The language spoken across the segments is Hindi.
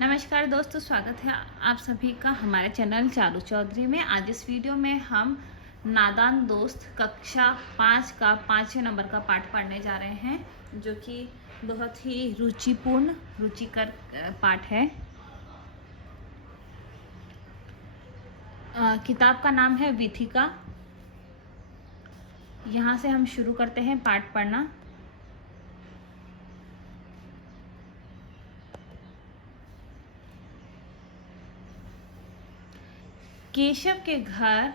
नमस्कार दोस्तों, स्वागत है आप सभी का हमारे चैनल चारू चौधरी में। आज इस वीडियो में हम नादान दोस्त कक्षा 5 का 5वें नंबर का पाठ पढ़ने जा रहे हैं, जो कि बहुत ही रुचिकर पाठ है। किताब का नाम है विथिका। यहाँ से हम शुरू करते हैं पाठ पढ़ना। केशव के घर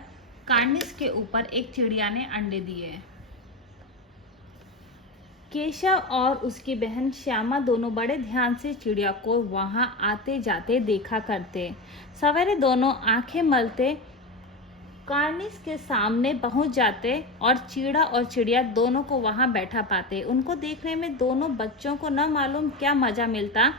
कार्निस के ऊपर एक चिड़िया ने अंडे दिए। केशव और उसकी बहन श्यामा दोनों बड़े ध्यान से चिड़िया को वहां आते जाते देखा करते। सवेरे दोनों आंखें मलते कार्निस के सामने पहुंच जाते और चिड़िया दोनों को वहां बैठा पाते। उनको देखने में दोनों बच्चों को न मालूम क्या मजा मिलता।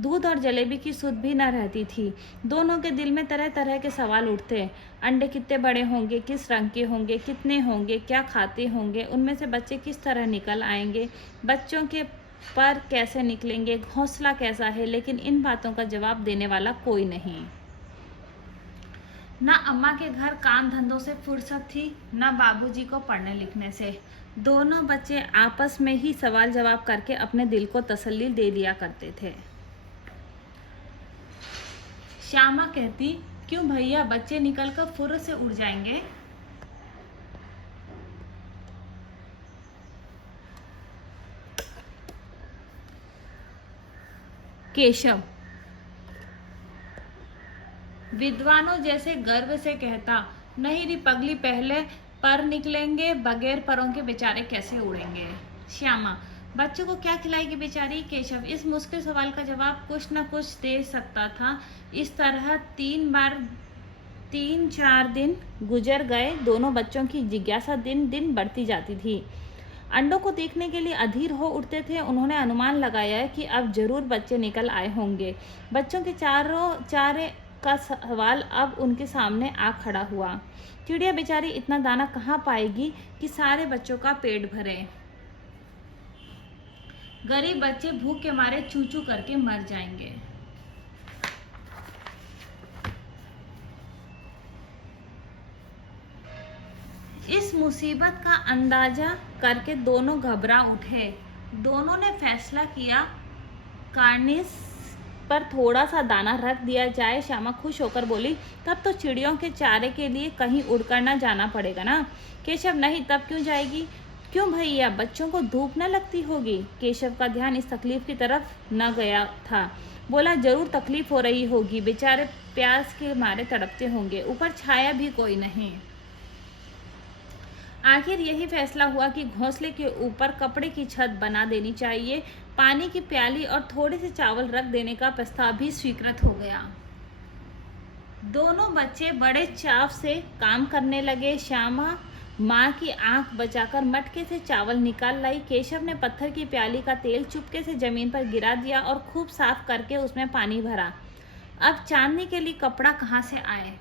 दूध और जलेबी की सुध भी न रहती थी। दोनों के दिल में तरह तरह के सवाल उठते। अंडे कितने बड़े होंगे, किस रंग के होंगे, कितने होंगे, क्या खाते होंगे, उनमें से बच्चे किस तरह निकल आएंगे, बच्चों के पर कैसे निकलेंगे, घोंसला कैसा है। लेकिन इन बातों का जवाब देने वाला कोई नहीं। न अम्मा के घर काम धंधों से फुर्सत थी, न बाबूजी को पढ़ने लिखने से। दोनों बच्चे आपस में ही सवाल जवाब करके अपने दिल को तसल्ली दे लिया करते थे। श्यामा कहती, क्यों भैया, बच्चे निकलकर फुर्र से उड़ जाएंगे। केशव विद्वानों जैसे गर्व से कहता, नहीं री पगली, पहले पर निकलेंगे, बगैर परों के बेचारे कैसे उड़ेंगे। श्यामा, बच्चों को क्या खिलाएगी बेचारी। केशव इस मुश्किल सवाल का जवाब कुछ न कुछ दे सकता था। इस तरह 3-4 दिन गुजर गए। दोनों बच्चों की जिज्ञासा दिन दिन बढ़ती जाती थी। अंडों को देखने के लिए अधीर हो उठते थे। उन्होंने अनुमान लगाया कि अब जरूर बच्चे निकल आए होंगे। बच्चों के चारे का सवाल अब उनके सामने आ खड़ा हुआ। चिड़िया बेचारी इतना दाना कहाँ पाएगी कि सारे बच्चों का पेट भरे। गरीब बच्चे भूख के मारे चू चू करके मर जाएंगे। इस मुसीबत का अंदाजा करके दोनों घबरा उठे। दोनों ने फैसला किया कार्निस पर थोड़ा सा दाना रख दिया जाए। श्यामा खुश होकर बोली, तब तो चिड़ियों के चारे के लिए कहीं उड़कर न जाना पड़ेगा ना। केशव, नहीं, तब क्यों जाएगी। क्यों भैया, बच्चों को धूप न लगती होगी। केशव का ध्यान इस तकलीफ की तरफ न गया था। बोला, जरूर तकलीफ हो रही होगी, बेचारे प्यास के मारे तड़पते होंगे, ऊपर छाया भी कोई नहीं। आखिर यही फैसला हुआ कि घोंसले के ऊपर कपड़े की छत बना देनी चाहिए। पानी की प्याली और थोड़े से चावल रख देने का प्रस्ताव भी स्वीकृत हो गया। दोनों बच्चे बड़े चाव से काम करने लगे। श्यामा माँ की आंख बचाकर मटके से चावल निकाल लाई। केशव ने पत्थर की प्याली का तेल चुपके से जमीन पर गिरा दिया और खूब साफ करके उसमें पानी भरा। अब चांदनी के लिए कपड़ा कहाँ से आए।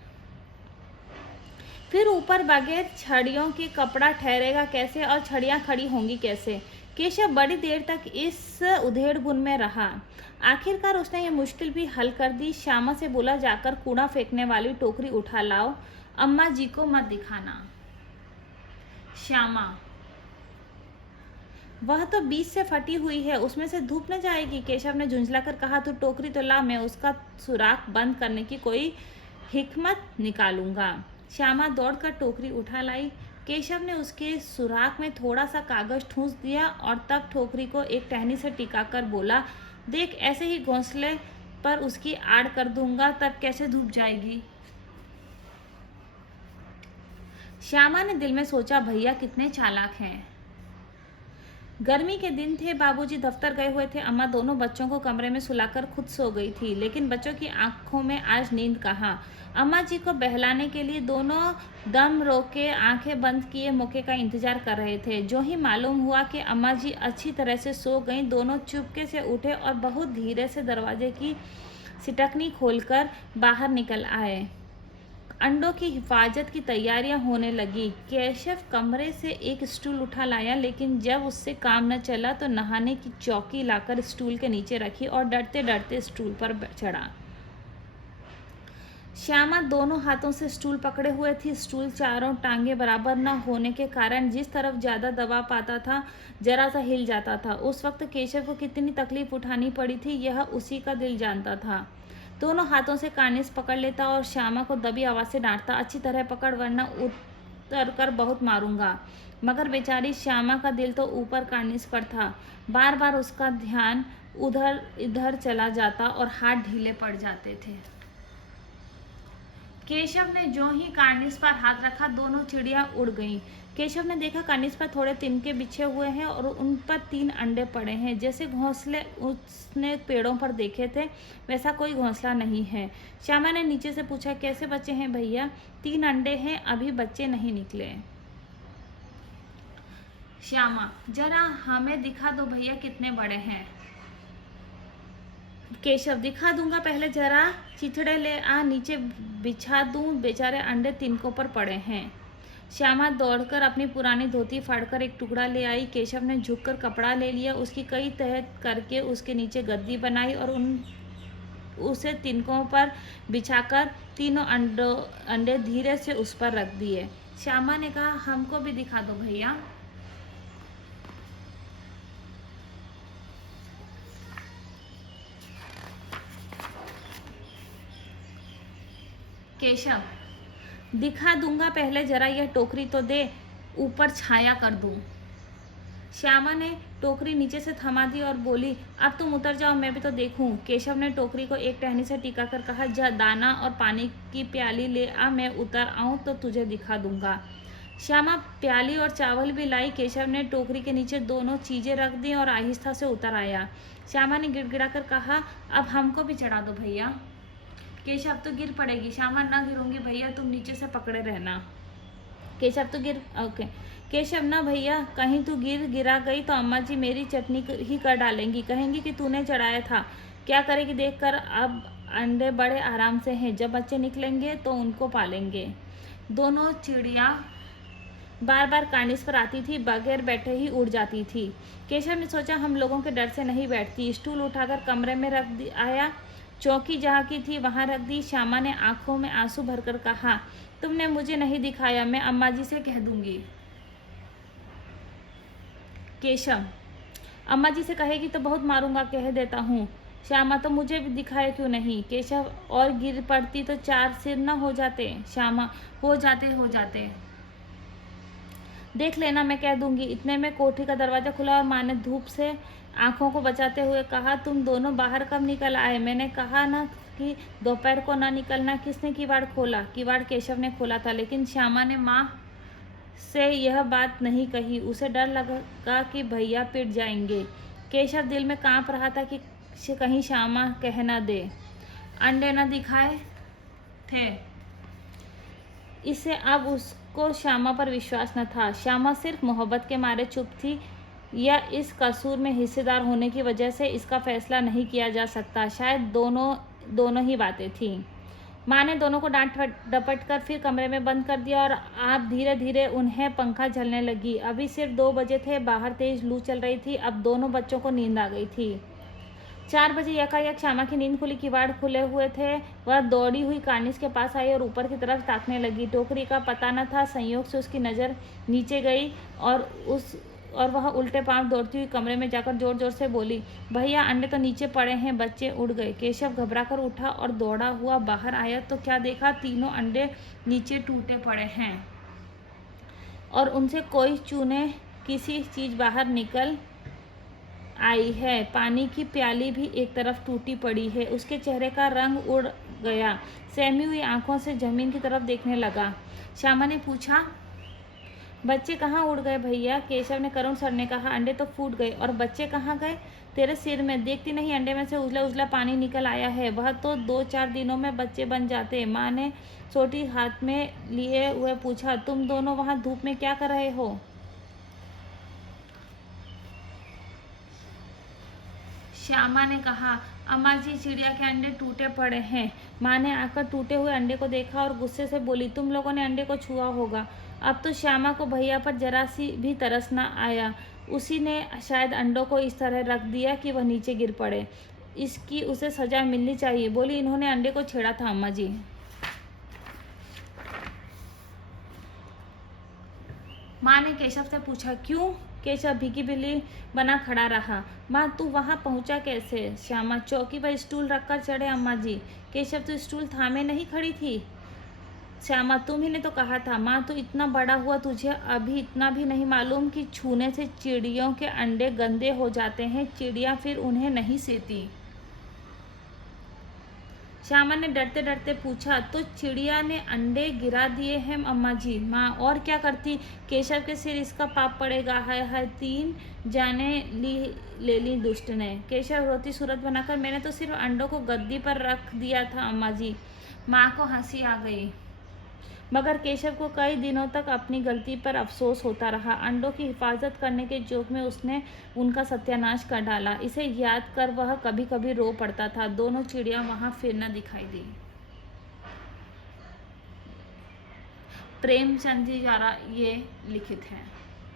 फिर ऊपर बगैर छड़ियों के कपड़ा ठहरेगा कैसे और छड़ियाँ खड़ी होंगी कैसे। केशव बड़ी देर तक इस उधेड़-बुन में रहा। आखिरकार उसने ये मुश्किल भी हल कर दी। श्यामा से बोला, जाकर कूड़ा फेंकने वाली टोकरी उठा लाओ, अम्मा जी को मत दिखाना। श्यामा, वह तो बीच से फटी हुई है, उसमें से धूप न जाएगी। केशव ने झुंझलाकर कहा, तो टोकरी तो ला, मैं उसका सुराख बंद करने की कोई हिकमत निकालूंगा। श्यामा दौड़कर टोकरी उठा लाई। केशव ने उसके सुराख में थोड़ा सा कागज ठूंस दिया और तब टोकरी को एक टहनी से टिकाकर बोला, देख, ऐसे ही घोंसले पर उसकी आड़ कर दूंगा, तब कैसे धूप जाएगी। श्यामा ने दिल में सोचा, भैया कितने चालाक हैं। गर्मी के दिन थे, बाबूजी दफ्तर गए हुए थे। अम्मा दोनों बच्चों को कमरे में सुलाकर खुद सो गई थी, लेकिन बच्चों की आंखों में आज नींद कहाँ। अम्मा जी को बहलाने के लिए दोनों दम रोके आंखें बंद किए मौके का इंतजार कर रहे थे। जो ही मालूम हुआ कि अम्मा जी अच्छी तरह से सो गईं, दोनों चुपके से उठे और बहुत धीरे से दरवाजे की सिटकनी खोलकर बाहर निकल आए। अंडों की हिफाजत की तैयारियां होने लगी। केशव कमरे से एक स्टूल उठा लाया, लेकिन जब उससे काम न चला तो नहाने की चौकी लाकर स्टूल के नीचे रखी और डरते डरते स्टूल पर चढ़ा। श्यामा दोनों हाथों से स्टूल पकड़े हुए थी। स्टूल चारों टांगे बराबर न होने के कारण जिस तरफ ज्यादा दबाव पाता था, जरा सा हिल जाता था। उस वक्त केशव को कितनी तकलीफ उठानी पड़ी थी, यह उसी का दिल जानता था। दोनों हाथों से कार्निस पकड़ लेता और श्यामा को दबी आवाज से डांटता, अच्छी तरह पकड़ वरना उतर कर बहुत मारूंगा। मगर बेचारी श्यामा का दिल तो ऊपर कार्निस पर था। बार बार उसका ध्यान उधर इधर चला जाता और हाथ ढीले पड़ जाते थे। केशव ने जो ही कार्निस पर हाथ रखा, दोनों चिड़िया उड़ गईं। केशव ने देखा कार्निस पर थोड़े तिनके बिछे हुए हैं और उन पर 3 अंडे पड़े हैं। जैसे घोंसले उसने पेड़ों पर देखे थे, वैसा कोई घोंसला नहीं है। श्यामा ने नीचे से पूछा, कैसे बच्चे हैं भैया? 3 अंडे हैं, अभी बच्चे नहीं निकले। श्यामा, जरा हमें दिखा दो भैया कितने बड़े हैं। केशव, दिखा दूंगा, पहले जरा चिथड़े ले आ, नीचे बिछा दूं, बेचारे अंडे तिनकों पर पड़े हैं। श्यामा दौड़कर अपनी पुरानी धोती फाड़कर एक टुकड़ा ले आई। केशव ने झुककर कपड़ा ले लिया, उसकी कई तह करके उसके नीचे गद्दी बनाई और उसे तिनकों पर बिछाकर तीनों अंडे धीरे से उस पर रख दिए। श्यामा ने कहा, हमको भी दिखा दो भैया। केशव, दिखा दूंगा, पहले जरा यह टोकरी तो दे, ऊपर छाया कर दूं। श्यामा ने टोकरी नीचे से थमा दी और बोली, अब तुम उतर जाओ, मैं भी तो देखूं। केशव ने टोकरी को एक टहनी से टिका कर कहा, जा दाना और पानी की प्याली ले आ, मैं उतर आऊं तो तुझे दिखा दूंगा। श्यामा प्याली और चावल भी लाई। केशव ने टोकरी के नीचे दोनों चीजें रख दी और आहिस्ता से उतर आया। श्यामा ने गिड़गिड़ाकर कहा, अब हमको भी चढ़ा दो भैया। केशव, तो गिर पड़ेगी। श्यामा, ना गिरूंगी भैया, तुम नीचे से पकड़े रहना। केशव, तो ओके। केशव, ना भैया, कहीं तू गिरा गई तो अम्मा जी मेरी चटनी ही कर डालेंगी, कहेंगी कि तूने चढ़ाया था। क्या करेगी देखकर। अब अंडे बड़े आराम से हैं, जब बच्चे निकलेंगे तो उनको पालेंगे। दोनों चिड़िया बार बार कार्निस पर आती थी, बगैर बैठे ही उड़ जाती थी। केशव ने सोचा, हम लोगों के डर से नहीं बैठती। स्टूल उठाकर कमरे में रख आया, चौकी जहाँ की थी वहां रख दी। श्यामा ने आंखों में आंसू भरकर कहा, तुमने मुझे नहीं दिखाया, मैं अम्मा जी से कह दूंगी। केशव, अम्मा जी से कहेगी तो बहुत मारूंगा, कह देता हूँ। श्यामा, तो मुझे भी दिखाए क्यों नहीं? केशव, और गिर पड़ती तो 4 सिर न हो जाते? श्यामा, हो जाते। देख लेना, मैं कह दूंगी। इतने में कोठी का दरवाजा खुला और माँ ने धूप से आंखों को बचाते हुए कहा, तुम दोनों बाहर कब निकल आए? मैंने कहा ना कि दोपहर को ना निकलना। किसने किवाड़ खोला? किवाड़ केशव ने खोला था, लेकिन श्यामा ने माँ से यह बात नहीं कही। उसे डर लगा कि भैया पिट जाएंगे। केशव दिल में कांप रहा था कि कहीं श्यामा कह न दे अंडे न दिखाए थे। इसे अब उसको श्यामा पर विश्वास न था। श्यामा सिर्फ मोहब्बत के मारे चुप थी, या इस कसूर में हिस्सेदार होने की वजह से इसका फैसला नहीं किया जा सकता। शायद दोनों ही बातें थीं। माँ ने दोनों को डांट डपट कर फिर कमरे में बंद कर दिया और आप धीरे धीरे उन्हें पंखा झलने लगी। अभी सिर्फ 2 बजे थे, बाहर तेज लू चल रही थी। अब दोनों बच्चों को नींद आ गई थी। 4 बजे यकायक श्यामा की नींद खुली। किवाड़ खुले हुए थे। वह दौड़ी हुई कार्निस के पास आई और ऊपर की तरफ ताकने लगी। टोकरी का पता न था, संयोग से उसकी नज़र नीचे गई और वह उल्टे पांव दौड़ती हुई कमरे में जाकर जोर जोर से बोली, भैया अंडे तो नीचे पड़े हैं, बच्चे उड़ गए। केशव घबराकर उठा और दौड़ा हुआ बाहर आया तो क्या देखा, तीनों अंडे नीचे टूटे पड़े हैं और उनसे कोई चूने किसी चीज बाहर निकल आई है। पानी की प्याली भी एक तरफ टूटी पड़ी है। उसके चेहरे का रंग उड़ गया। सहमी हुई आंखों से जमीन की तरफ देखने लगा। श्यामा ने पूछा, बच्चे कहाँ उड़ गए भैया? केशव ने करुण स्वर ने कहा, अंडे तो फूट गए। और बच्चे कहाँ गए? तेरे सिर में, देखती नहीं अंडे में से उजला उजला पानी निकल आया है। वह तो 2-4 दिनों में बच्चे बन जाते। माँ ने सोटी हाथ में लिए हुए पूछा, तुम दोनों वहां धूप में क्या कर रहे हो? श्यामा ने कहा, अम्मा जी, चिड़िया के अंडे टूटे पड़े हैं। माँ ने आकर टूटे हुए अंडे को देखा और गुस्से से बोली, तुम लोगों ने अंडे को छुआ होगा। अब तो श्यामा को भैया पर जरा सी भी तरस न आया। उसी ने शायद अंडों को इस तरह रख दिया कि वह नीचे गिर पड़े। इसकी उसे सजा मिलनी चाहिए। बोली, इन्होंने अंडे को छेड़ा था अम्मा जी। माँ ने केशव से पूछा, क्यों? केशव भीगी बिल्ली बना खड़ा रहा। माँ, तू वहाँ पहुँचा कैसे? श्यामा, चौकी पर स्टूल रखकर चढ़े अम्मा जी। केशव, तो स्टूल थामे नहीं खड़ी थी? श्यामा, तुम्ही ने तो कहा था। माँ, तू इतना बड़ा हुआ, तुझे अभी इतना भी नहीं मालूम कि छूने से चिड़ियों के अंडे गंदे हो जाते हैं। चिड़िया फिर उन्हें नहीं सेती। श्यामा ने डरते डरते पूछा, तो चिड़िया ने अंडे गिरा दिए हैं अम्मा जी? माँ, और क्या करती? केशव के सिर इसका पाप पड़ेगा। हाय हाय, 3 जाने ले ली दुष्ट ने। केशव रोती सूरत बनाकर, मैंने तो सिर्फ अंडों को गद्दी पर रख दिया था अम्मा जी। माँ को हंसी आ गई, मगर केशव को कई दिनों तक अपनी गलती पर अफसोस होता रहा। अंडों की हिफाजत करने के जोक में उसने उनका सत्यानाश कर डाला। इसे याद कर वह कभी कभी रो पड़ता था। दोनों चिड़िया वहां फिर न दिखाई दी। प्रेमचंद जी द्वारा ये लिखित है।